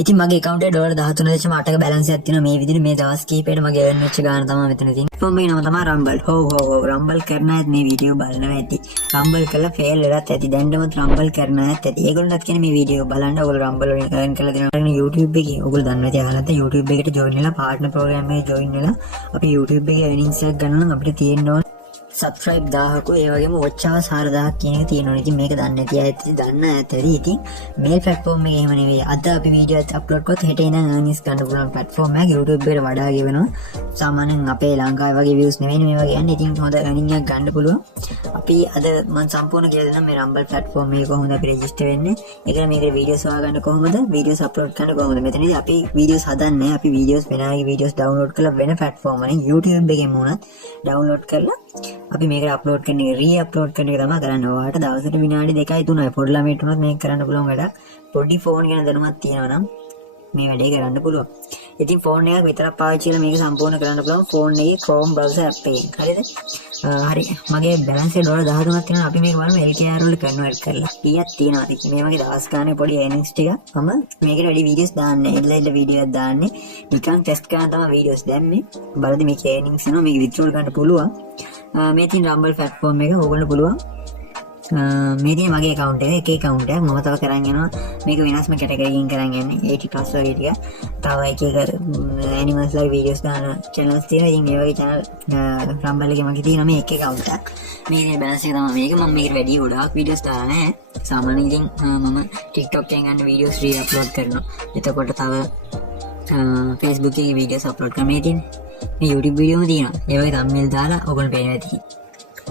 ඉතින් මගේ account එකේ $13.8ක balance එකක් තියෙනවා. මේ විදිහට මේ දවස් කිහිපෙට මගේ earn වෙච්ච ගාන තමයි මෙතන තියෙන්නේ. platform එකේ නම තමයි Rumble. හොව් Rumble කරන අයත් මේ වීඩියෝ බලනවා ඇති. Rumble කරලා fail වෙලත් ඇති. දැන්නමත් Rumble කරන අයත් ඇති. ඒගොල්ලන්ත් කියන්නේ මේ වීඩියෝ බලන්න ඔයගොල්ලෝ Rumble වලින් earn කරලා දෙනවා. YouTube එකේ ඔයගොල්ලෝ දන්නවා ඇති. අහලා නැත්නම් YouTube එකට join වෙලා partner program එකේ join වෙලා අපි YouTube එකේ earnings එකක් ගන්න නම් අපිට තියෙන්න ඕන subscribe 1000ක ඒ වගේම watch hours 4000ක් කියන එක තියෙනවා. ඉතින් මේක දන්නේ නැති අය දන්න ඇතරි. ඉතින් මේ platform එකේ එහෙම නෙවෙයි. අද අපි වීඩියෝ එකක් අප්ලෝඩ් කරොත් හෙට ඉඳන් earnings ගන්න පුළුවන් platform එකක්. YouTube එකට වඩා ගෙවනවා. සාමාන්‍යයෙන් අපේ ලංකාවේ වගේ views නෙවෙයි මේ වගේ යන්නේ. ඉතින් හොඳ earning එකක් ගන්න පුළුවන්. අපි අද මම සම්පූර්ණ කියලා දෙන්නම් මේ Rumble platform එක කොහොමද අපි register වෙන්නේ. ඒකල මේකේ videos හොයාගන්න කොහොමද, videos upload කරන්න කොහොමද. මෙතනදී අපි videos හදන්නේ අපි videos වෙනාගේ videos download කරලා වෙන platform වලින් YouTube එකෙන් වුණත් download කරලා අපි මේකට අප්ලෝඩ් කරන එක రీ-අප්ලෝඩ් කරන එක තමයි කරන්නේ. ඔයාලට දවසට විනාඩි 2යි 3යි පොඩි ළමයට උනත් මේක කරන්න පුළුවන් වැඩක්. පොඩි ෆෝන් ගැන දැනුමක් තියෙනවා නම් මේ වැඩේ කරන්න පුළුවන්. ඉතින් ෆෝන් එකක් විතරක් පාවිච්චි කරලා මේක සම්පූර්ණ කරන්න පුළුවන් ෆෝන් එකේ Chrome browser app එකෙන්. හරිද? හරි. මගේ balance එක $13ක් තියෙනවා. අපි මේක බලමු LKR වල convert කරලා. කීයක් තියෙනවද? මේ වගේ දවස් ගානේ පොඩි earnings ටික මම මේකට වැඩි videos දාන්නේ. එල්ල video එකක් දාන්නේ. නිකන් test කරන තමයි videos දැම්මේ. බලද්දි මේක earnings එනවා. මේක withdraw ගන්න පුළුවන්. මේ තියෙන Rumble platform එක ඕගොල්ලෝ පුළුවන් මේ තියෙන මගේ account එක account එකක් මම තව කරන් යනවා මේක වෙනස්ම category එකකින් කරන් යන්නේ 80+ වගේ ටික තව එක animals like videos දාන channels තියෙනවා ඉතින් මේ වගේ channel Rumble එකේ මගේ තියෙනවා මේ එක account එකක් මේ තියෙන balance එක තමයි මේක මම මේකට වැඩි ගොඩාක් videos දාලා නැහැ සාමාන්‍යයෙන් ඉතින් මම TikTok එකෙන් ගන්න videos re-upload කරනවා එතකොට තව Facebook එකේ videos upload කරනවා මේ තියෙන මේ YouTube වීඩියෝම තියෙනවා. ඒ වගේ thumbnail දාලා ඔයගොල්ලෝ පේනවා ඇති.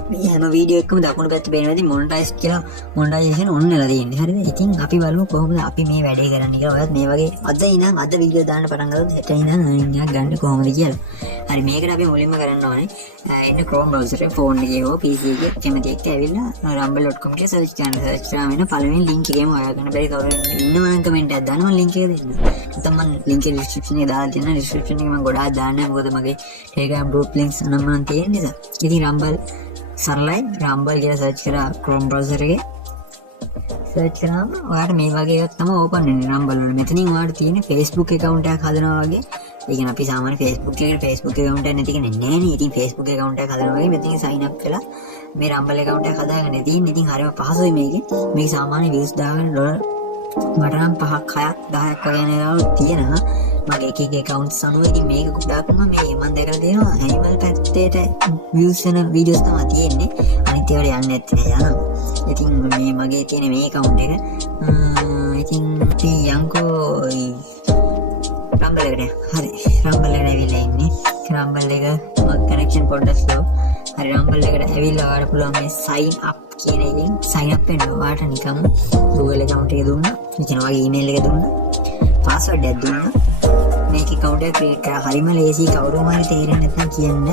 මේ හැම වීඩියෝ එකකම දකුණු පැත්තේ පේනවා ඇති monetize කියලා monetization on වෙලා තියෙන්නේ. හරිද? ඉතින් අපි බලමු කොහොමද අපි මේ වැඩේ කරන්නේ කියලා. ඔයත් මේ වගේ අද ඉඳන් අද වීඩියෝ දාන්න පටන් ගත්තොත් හෙට ඉඳන් earning එකක් ගන්න කොහොමද කියලා. හරි මේකට අපි මුලින්ම කරන්න ඕනේ එන්න Chrome browser එකේ phone එකේ හෝ PC එකේ කැමති එක්ක ඇවිල්ලා rumble.com එකේ search කරන්න. search කරාම එන පළවෙනි link එකේම හොයාගන්න බැරි කවුරු ඉන්නවා නම් comment එකක් දාන්න මම link එක දෙන්නම්. නැත්නම් මම link එක description එකේ දාලා තියෙනවා. description එකේ මම ගොඩාක් දාන්නේ මොකද මගේ Telegram group links නම් මම තියෙන නිසා. ඉතින් Rumble සරලයි Rumble කියලා search කරා Chrome browser එකේ search කරාම ඔයාලට මේ වගේ එකක් තමයි open වෙන්නේ Rumble වල. මෙතනින් ඔයාලට තියෙන්නේ Facebook account එකක් හදනවා වගේ. ඒ කියන්නේ අපි සාමාන්‍ය Facebook එකේ Facebook account එකක් නැති කෙනෙක් නෑ නේ. ඉතින් Facebook account එකක් හදනවා වගේ මෙතනින් sign up වෙලා මේ Rumble account එකක් හදාගෙන තියෙන්නේ. ඉතින් හරිම පහසුයි මේකේ. මේක සාමාන්‍ය views දාගෙන $5 මට නම් 5ක් 6ක් 10ක් වගේ නේද තියෙනවා. මගේ එක accounts අනුව ඉතින් මේක ගොඩාක්ම මේ මම දැකලා තියෙනවා animal පැත්තේට views වෙන videos තමයි තියෙන්නේ. අනිත් ඒවාට යන්නේ නැත්තේ යනවා. ඉතින් මේ මගේ තියෙන මේ account එක ඉතින් යන්කෝ Rumble එකට හරි Rumble එකට ඇවිල්ලා ඉන්නේ. Rumble එක connection පොඩ්ඩක් slow. හරි Rumble එකට ඇවිල්ලා ඔයාලට පුළුවන් මේ sign up කියන එකෙන් sign up වෙන්න. ඔයාලට නිකන් Google account එක දුන්නා. ඉතින් ඔයාගේ email එක දුන්නා. password එක දුන්නා. මේක account එක create කරා. හරිම ලේසි කවුරුම හරි තේරෙන්නේ නැත්නම් කියන්න.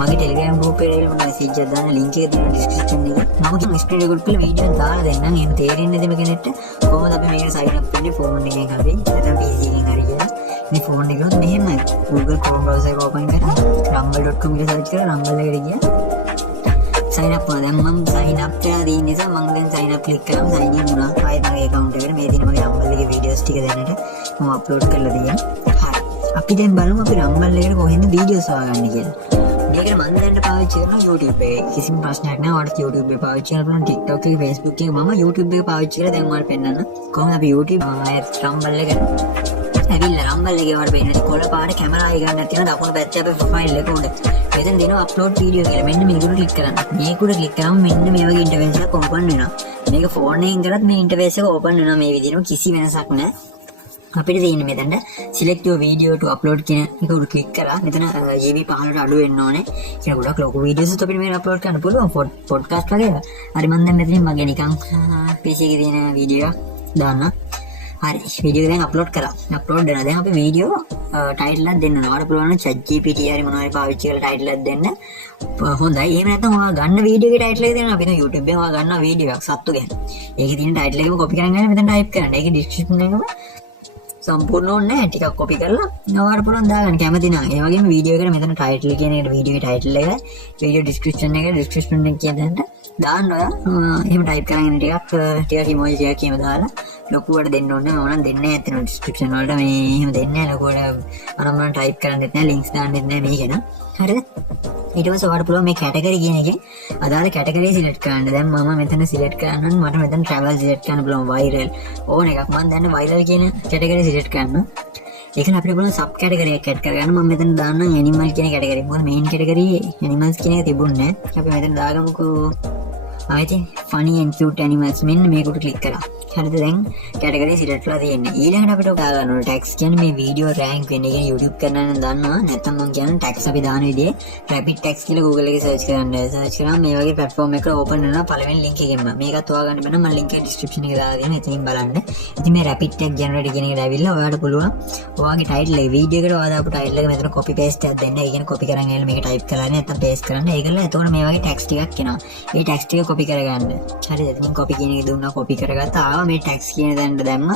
මගේ Telegram group එකේ මම message එකක් දාන්න link එක තියෙනවා description එකේ. මම කියන screen record කරලා වීඩියෝ දාලා දෙන්නම්. එහෙනම් තේරෙන්නේ නැතිම කෙනෙක්ට කොහොමද අපි මේකට sign up වෙන්නේ phone එකෙන් හරි නැත්නම් PC එකෙන් හරි කියලා. මේ phone එකේ මෙහෙම Google Chrome browser එක open කරලා rumble.com එක search කරලා Rumble එකට ගියා. sign up වුණා. දැන් මම sign up කරලා තියෙන නිසා මම දැන් sign up click කරාම sign in වුණා. ආයෙත් මගේ account එකට මේ දින මගේ Rumble එකේ videos ටික දැනට මම upload කරලා තියෙනවා. හරි. අපි දැන් බලමු අපි Rumble එකට කොහෙන්ද videos හොයාගන්නේ කියලා. මේකට මම දැන් පාවිච්චි කරනවා YouTube එක. කිසිම ප්‍රශ්නයක් නැහැ. ඔයාලට YouTube එක පාවිච්චි කරන්න පුළුවන්. TikTok එක, Facebook එක මම YouTube එක පාවිච්චි කරලා දැන් ඔයාලට පෙන්නන්න. කොහොමද අපි YouTube ආයෙත් Rumble එකට ඇවිල්ලා Rumble එකේ වල පෙන්නන්නේ කොළ පාට කැමරා එක ගන්නත් තියෙනවා දකුණු පැත්තේ අපේ ප්‍රොෆයිල් එක උඩ. මෙතන දෙනවා අප්ලෝඩ් වීඩියෝ කියලා. මෙන්න මේකට ක්ලික් කරන්න. මේකට ක්ලික් කරාම මෙන්න මේ වගේ ඉන්ටර්ෆේස් එකක් ඕපන් වෙනවා. මේක ෆෝන් එකෙන් කරත් මේ ඉන්ටර්ෆේස් එක ඕපන් වෙනවා මේ විදිහට. කිසි වෙනසක් නැහැ. අපිට තියෙන්නේ මෙතන select your video to upload කියන එක උඩ ක්ලික් කරා. මෙතන GB 15ට අඩු වෙන්න ඕනේ. ඒක ගොඩක් ලොකු වීඩියෝස් අපිට මේක අප්ලෝඩ් කරන්න පුළුවන් පොඩ්කාස්ට් වගේ. හරි මම දැන් මෙතනින් මගේ නිකන් PC එකේ තියෙන වීඩියෝ එකක් දාන්න. හරි වීඩියෝ එක දැන් අප්ලෝඩ් කරා. අප්ලෝඩ් වෙනවා. දැන් අපි වීඩියෝ ටයිටල් එකක් දෙන්න ඕන. ඔයාලට පුළුවන් ChatGPT හරි මොනවා හරි පාවිච්චි කරලා ටයිටල් එකක් දෙන්න. හොඳයි. එහෙම නැත්නම් ඔයා ගන්න වීඩියෝ එකේ ටයිටල් එක දෙනවා. අපි දැන් YouTube එකෙන් ඔයා ගන්න වීඩියෝ එකක් සත්තු ගැන. ඒකේ තියෙන ටයිටල් එකම කොපි කරගෙන මෙතන ටයිප් කරන්න. ඒකේ description එකම සම්පූර්ණ ඕනේ නැහැ. ටිකක් කොපි කරලා ඔයාලට පුළුවන් දාගන්න කැමති නම්. ඒ වගේම වීඩියෝ එකට මෙතන ටයිටල් කියන එකට වීඩියෝ එකේ ටයිටල් එක, වීඩියෝ description එක කියන දෙන්න දාන්න ඔයා එහෙම ටයිප් කරගෙන ටිකක් ඉමෝජි ටිකක් කියම දාලා ලොකුවට දෙන්න ඕනේ. මම නම් දෙන්නේ නැහැ ඇත්තටම ඩිස්ක්‍රිප්ෂන් වලට මේ එහෙම දෙන්නේ නැහැ ලොකුවට. අර මම ටයිප් කරන්නෙත් නැහැ ලින්ක්ස් දාන්නෙත් නැහැ මේක න. හරිද? ඊට පස්සේ ඔයාලට පුළුවන් මේ කැටගරි කියන එකේ අදාළ කැටගරිය සිලෙක්ට් කරන්න. දැන් මම මෙතන සිලෙක්ට් කරන්න මට මෙතන travel සිලෙක්ට් කරන්න පුළුවන් viral ඕන එකක්. මම දැන් viral කියන කැටගරිය සිලෙක්ට් කරනවා. ඒකන අපිට පුළුවන් සබ් කැටගරි එකක් ඇඩ් කරගන්න. මම මෙතන දාන්නම් ඇනිමල් කියන කැටගරිය. මොකද මේන් කැටගරි ඇනිමල්ස් කියන එක තිබුණේ නැහැ. අපි මෙතන දාගමුකෝ ආයිති funny and cute animals මෙන්න මේකට ක්ලික් කරා. හරිද? දැන් කැටගරිය සිලෙක්ට් කරලා තියෙන්නේ. ඊළඟට අපිට දාගන්න ඕන ටැග්ස් කියන්නේ මේ වීඩියෝ රෑන්ක් වෙන එක YouTube කරන්න නම් දන්නවා. නැත්නම් මම කියන්නේ ටැග්ස් අපි දාන විදිහේ rapid tags කියලා Google එකේ search කරන්න. search කරාම මේ වගේ platform එකක open වෙනවා පළවෙනි link එකෙන්ම. මේකත් හොයාගන්න බෑ නම් මම link එක description එකේ දාලා දෙනවා. එතනින් බලන්න. ඉතින් මේ rapid tag generator කියන එකට ඇවිල්ලා ඔයාලට පුළුවන් ඔයාගේ title එක වීඩියෝ එකට ඔයා දාපු title එක මෙතන copy paste එකක් දෙන්න. ඒ කියන්නේ copy කරන් ඇවිල්ලා මේක type කරලා නැත්නම් paste කරන්න. ඒකල එතකොට මේ වගේ tags ටිකක් එනවා. මේ tags ටික copy කරගන්න. හරිද? එතනින් copy කියන එක දුන්නා copy කරගත්තා. ආවා මේ tags කියන දැන්ට දැම්ම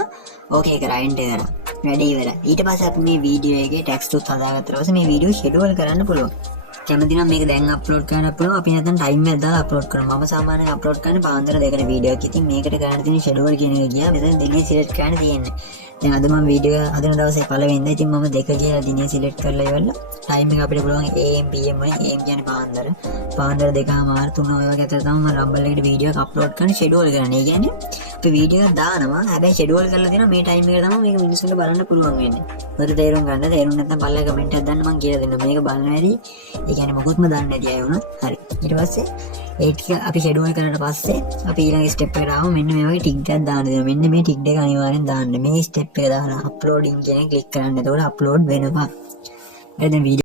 ඕකේ කරා එන්ටර් කරා. වැඩේ ඉවරයි. ඊට පස්සේ අපි මේ වීඩියෝ එකේ ටෙක්ස්ට් උත් හදාගත්තා. ඊට පස්සේ මේ වීඩියෝ ෂෙඩියුල් කරන්න පුළුවන්. කැමති නම් මේක දැන් අප්ලෝඩ් කරන්න පුළුවන්. අපි නැත්නම් ටයිම් එක දාලා අප්ලෝඩ් කරනවා. මම සාමාන්‍යයෙන් අප්ලෝඩ් කරන්නේ පාන්දර 2කට වීඩියෝ එකක්. ඉතින් මේකට කරන්න තියෙන ෂෙඩියුල් කියන එක ගියා. මෙතන දිනේ සිලෙක්ට් කරන්න තියෙන්නේ. දැන් අද මම වීඩියෝ හදන දවසේ පළවෙනිද. ඉතින් මම 2 කියලා දිනේ සිලෙක්ට් කරලා ඉවරලා ටයිම් එක අපිට පුළුවන් AM PM වලින් AM කියන්නේ පාන්දර. පාන්දර 2:00මාර 3 ඔය වගේ අතර තමයි මම රම්බල් එකට වීඩියෝ එක අප්ලෝඩ් කරන්න ෂෙඩියුල් කරන්නේ. ඒ කියන්නේ අපි වීඩියෝ එක දානවා. හැබැයි ෂෙඩියුල් කරලා තියෙනවා මේ ටයිම් එකට තමයි මේක මිනිස්සුන්ට බලන්න පුළුවන් වෙන්නේ. මොකද තේරුම් ගන්න. තේරුම් නැත්නම් පල්ලෙහා කමෙන්ට් එකක් දාන්න මම කියලා දෙන්නම්. මේක බලන්න ඇති. ඒ කියන්නේ මොකොත්ම දන්නේ නැති අය වුණා. හරි. ඊට පස්සේ ඒ ටික අපි ෂෙඩියුල් කරලා පස්සේ අපි ඊළඟ ස්ටෙප් එකට ආවම මෙන්න මේ වගේ ටික් එකක් දාන්න දෙනවා. මෙන්න මේ ටික් එක අනිවාර්යෙන් දාන්න. මේ ස්ටෙප් එක දාලා අප්ලෝඩින් කියන එක ක්ලික් කරන්න. එතකොට අප්ලෝඩ් වෙනවා. දැන්